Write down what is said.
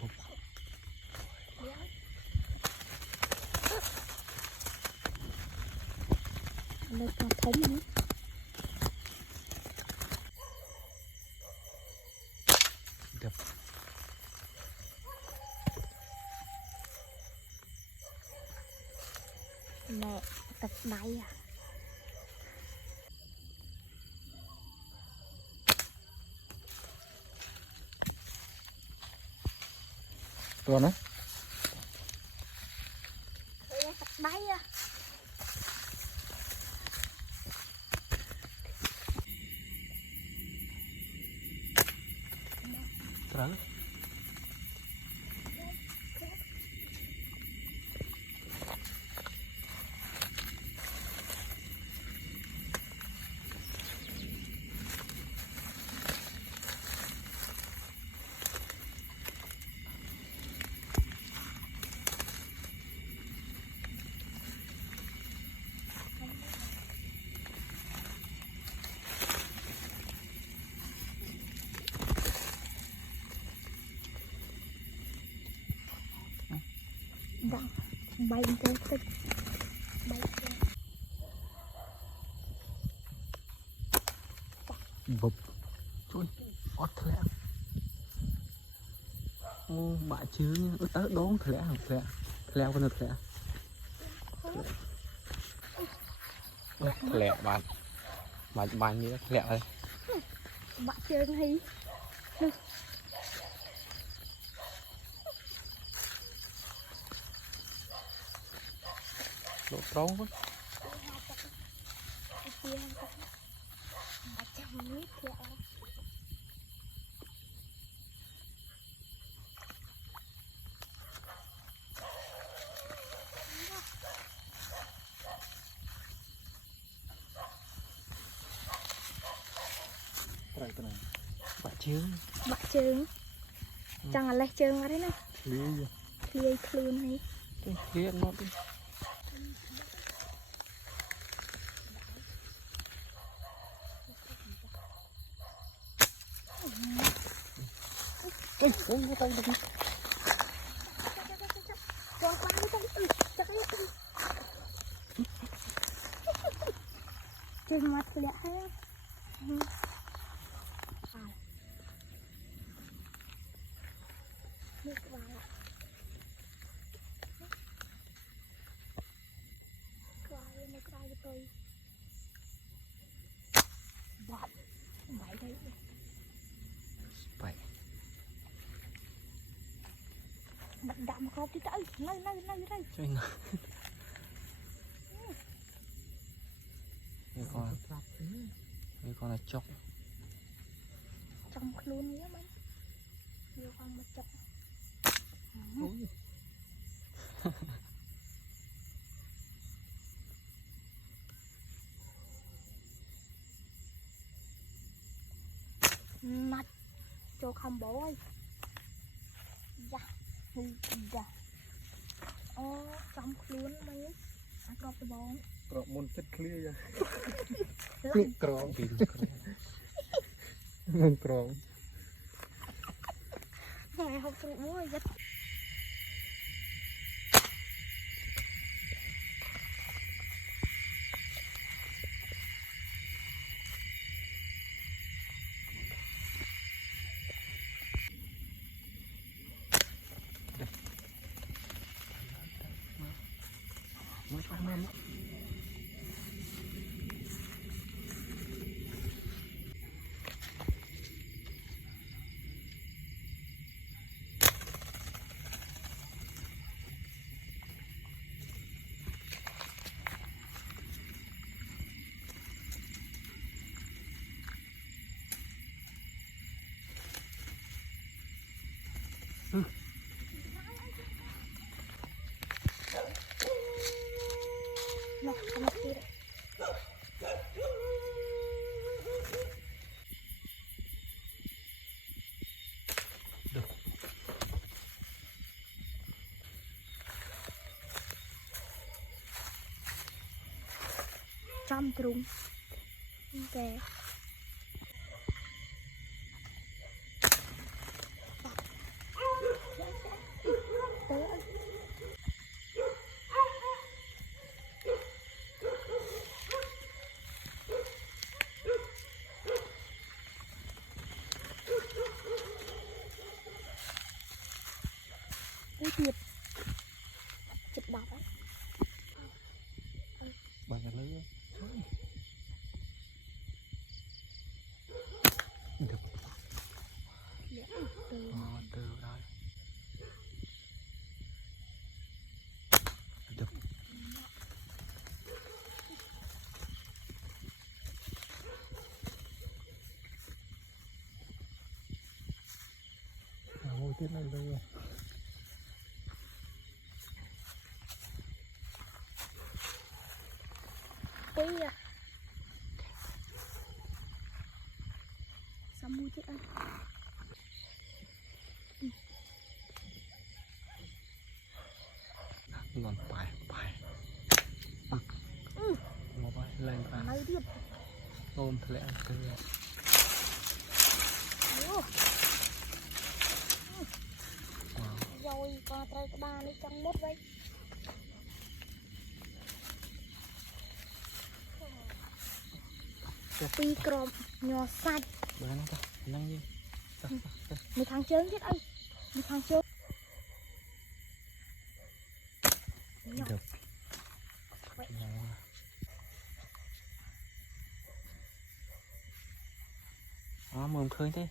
bụp đây còn thống nữa đập mẹ tập đáy à rồi đấy tập đáy à rồi dạ bay tới tích bay bụp chui ót thẻ ô bạ chứ tới đón thẻ thẻ leo con thẻ thẻ bạn như thẻ đây bạn chơi hay lộ trống quá bạn chơi chẳng là lấy chơi mà đấy này liê luôn hay liê nó đi không có tay được con quá cái trên mặt lẹ hết nước vào nước vào cho tôi bọt bảy đây bảy đậm đậm không thì tới nơi chơi ngờ đây con là chọc trong luôn nhé mấy nhiều con một chọc mặt cho không bố ơi dạ ô trong luôn mấy ăn cọp cái bóng cọp môn chất clear vậy cọp môn cọp ngày học trụ mũi rất mới phát năm trăm trùng về Ê thiệt. Chụp đạp ấy. Bằng cái lưới. Được. Lẽ từ Từ đây. Được. Ngồi tiếp này luôn. Ui à. Sao mua chết anh? Ngon phải. Ngồi bay lên phải. Nơi điệp. Ôm thật lẽ từ. Ủa. Wow. Rồi con trai cái ba đi trong mốt vậy. Pi crom nhỏ sạch. Bữa nó ta năng gì? Mày thằng chơi chết anh. Mày thằng chơi. Được. Mồm khơi thế.